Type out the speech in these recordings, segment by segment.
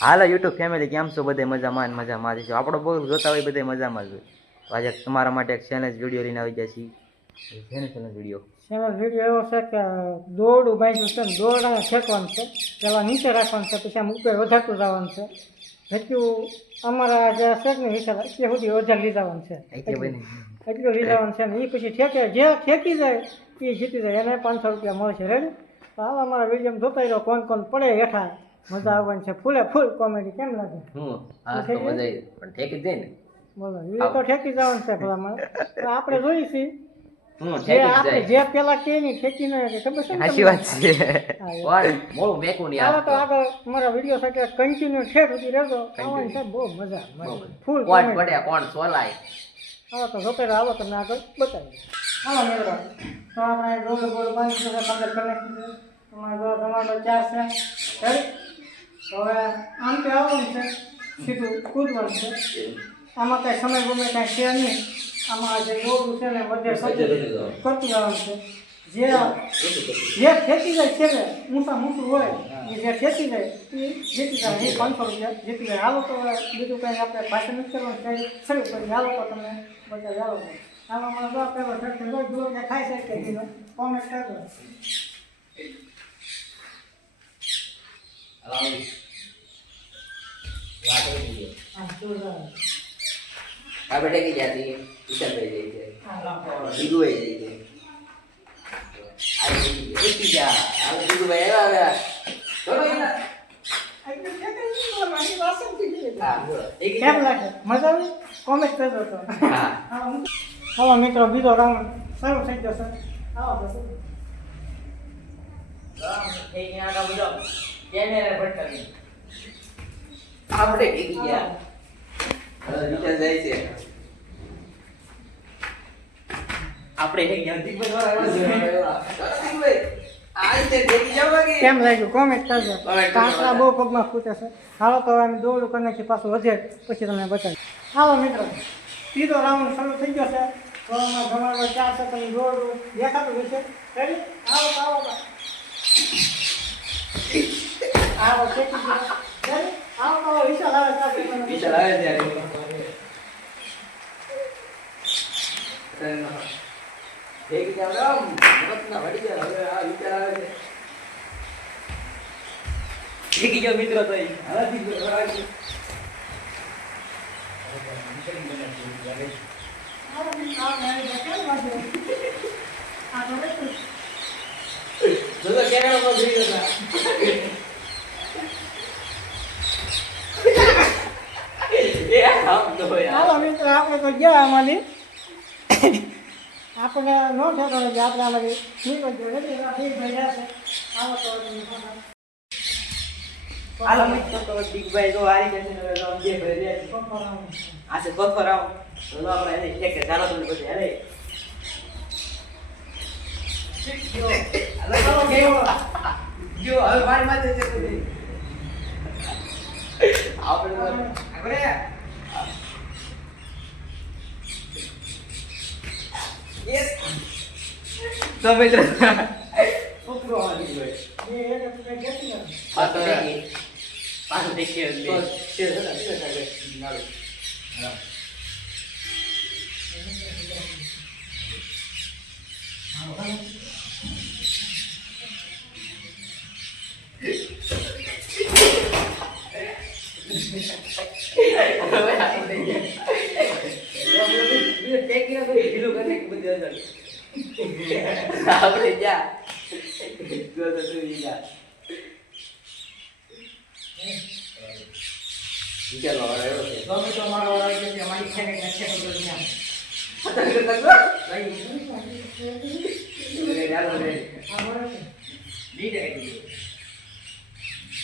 હાલો YouTube family કેમ છો? બધે મજામાં મજામાં જ છો. આપણો બહુ જોતા હોય બધે મજામાં જ હોય. આજે તમારા માટે એક ચેલેન્જ વીડિયો લઈને આવી ગયા છીએ. ચેલેન્જ વીડિયો ચેલેન્જ વીડિયો એવો છે કે દોરડું બાંધ્યું છે ને અને ફેંકવાનું છે. પહેલાં નીચે રાખવાનું છે પછી આમ ઉપર વધારતું જવાનું છે. જેટલું અમારા જે છે ને વિચાર ત્યાં સુધી વધારે લીધાવાનું છે. એટલું લઈ જવાનું છે ને એ પછી ઠેકે જે ઠેકી જાય એ જીતી જાય. એને પાંચસો રૂપિયા મળશે રેડી તો હાલ અમારા વિડીયોમાં જોતા રહ્યો કોણ કોણ પડે હેઠા. મજા આવવાની છે. ફૂલે ફૂલ કોમેડી કેમ લાગે? હું આ તો મજા આવી. પણ ઠેકી દે ને? બોલો એ તો ઠેકી જવાનું છે ભલા મને આપણે જોઈએ છીએ જે પેલા કે ન ખબર છે ને સાચી વાત છે. પણ મોડું મેકું નહીં ચાલો તો આગળ મારા વીડિયો સાથે કન્ટિન્યુ ઠેઠ સુધી રહેજો. આવવાની છે બહુ મજા ફૂલ કોણ પડ્યા કોણ સોલાય? આવો તો જોતે આવો તમને આગળ બતાવીએ હાલો મિત્રો. તો આપણે ગોળ ગોળ બાંધી સાથે પંદર છે જો તમારો ચાર છે. હવે આમ તે આવવાનું છે. સીધું કૂદવાનું છે. આમાં કાંઈ સમય ગમે કાંઈ છે નહીં. આમાં જે ગોળું છે ને બધે કરતું જવાનું છે. જે જે ખેતી જાય છે ને ઊંચા મૂકું હોય એ જે ખેતી જાય એ જીતી જાય એ પાંચસો રૂપિયા જીતી જાય હાલો તો બીજું કંઈ આપણે ભાષણ નથી કરવાનું. છે શરૂ કરી હાલો તો તમને બધા જાઓ આમાં મને બાપ પેલો શર્ટ રોજ જુઓ ને ખાય છે કે નહીં કોમેન્ટ કરજો હા જોરદાર. આપણે ઠેકી જતી વિશાલભાઈ જાય છે. બીજું જાય છે. હવે મિત્રો બીજો રાઉન્ડ શરૂ થઈ જશે. આવો આપણે ગયા. જાય છે. આપણે ઠેકી ગયા દીપક વાળા આ રીતે ઠેકી જવા કે કેમ લાગ્યું? કોમેન્ટ કરજો. કાંકરા બહુ પગમાં ખૂટે છે. હાલો તો અમે દોડું કરી નાખી પાછું વધે પછી તમને બતાવી હાલો મિત્રો. ત્રીજો રાઉન્ડ શરૂ થઈ ગયો છે. તો ચાર સેકન્ડ દોડું દેખાતું રહેશે રેડી આવો તો આવો. આવો શેકી વિશાલ આવે ત્યારે ઠેકી જાવ રામ મતના વડી ગયા હવે આ વિચાર આવે છે ઠેકી જાવ મિત્રો તો હવે થી હવે આવો મિત્રો, આવો, આવો, કેમ લાગ્યું? આ તો બેઠું. જો તો કેમેરા પર જોઈ હતા એ આમ તો યાર હાલો મિત્ર આપણે તો ગયા અમારી આપણે નો થતો નથી આપણે છે. તો પાછા. હાલો. મિત્રો તો બિગ ભાઈ જો હારી જશે તો છે. પપ્પા આવો. છે તો આપણે એને કે ચાલો તમે પછી અરે જો હવે મારી માથે છે આપણે આપણે તો મિત્રો ઉપરો આવી ગયો બે એક આપણે નથી. ને જા જો તો તું જા છે તો મિત્રો મારો વારો આવી છે. અમારી ને.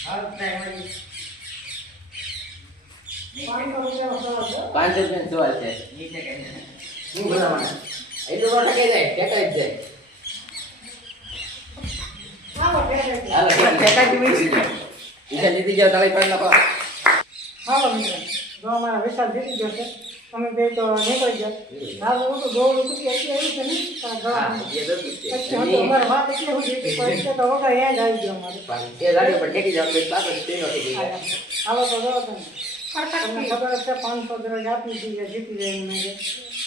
આ છે. રૂપિયાનો સવાલ છે. પાંચ રૂપિયા સવાલ છે શું બનાવવાના એટલું તો ટકે જાય ટેકાઈ જ જાય. આવો. હાલો ટેકાઈ જ જીતી જાવ પાંચ લખો હાલો મિત્રો જો અમારા વિશાલ જીતી ગયો છે અમે બે તો નીકળી ગયા. હાલ હું તો દોડ ઉતરી એટલે એવું છે ને પણ અમારે વાત એટલે હું જીતી તો વગર આવી ગયો અમારે. પણ ટેકી જાવ તો પાછળ જાય હાલો તો તમે. તમને ખબર છે પાંચસો દરજ આપી દીધી જીતી જાય એમ મેં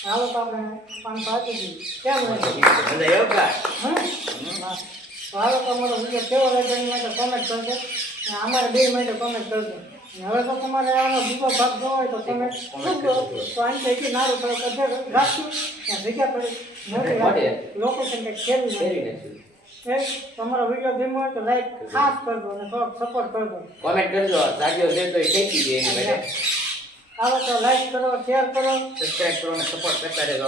હાલો તો આપણે પાંચસો આપી દીધી કેમ હાલો તો અમારો વીડિયો કેવો લાગે એની માટે કોમેન્ટ કરજો. અને અમારે બે માટે કોમેન્ટ કરજો. અને હવે તો તમારે આનો બીજો ભાગ જોવો હોય તો તમે શું કરો તો અહીં કઈ નારું થોડુંક રાખશું જગ્યા રાખી લોકેશન કંઈક ખેલી નાખ્યું નાખ્યું. તમારો વિડિયો ગમ્યો હોય તો લાઈક ખાસ કરજો અને થોડોક સપોર્ટ કરજો કોમેન્ટ કરજો જાગ્યો છે તો ટેકી દે એની માટે આવો તો લાઈક કરો શેર કરો. સબસ્ક્રાઇબ કરો અને સપોર્ટ કરતા રહેજો.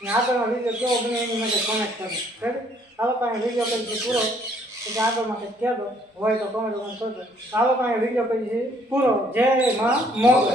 અને આગળનો વિડિયો કેવો બને એની માટે કોમેન્ટ કરો રેડી હાલો કાંઈ વિડિયો કંઈક પૂરો એટલે આગળમાં કંઈક કહેજો હોય તો કોમેન્ટ કરજો આવો કાંઈ વિડિયો પછી પૂરો. જય માં મોગલ.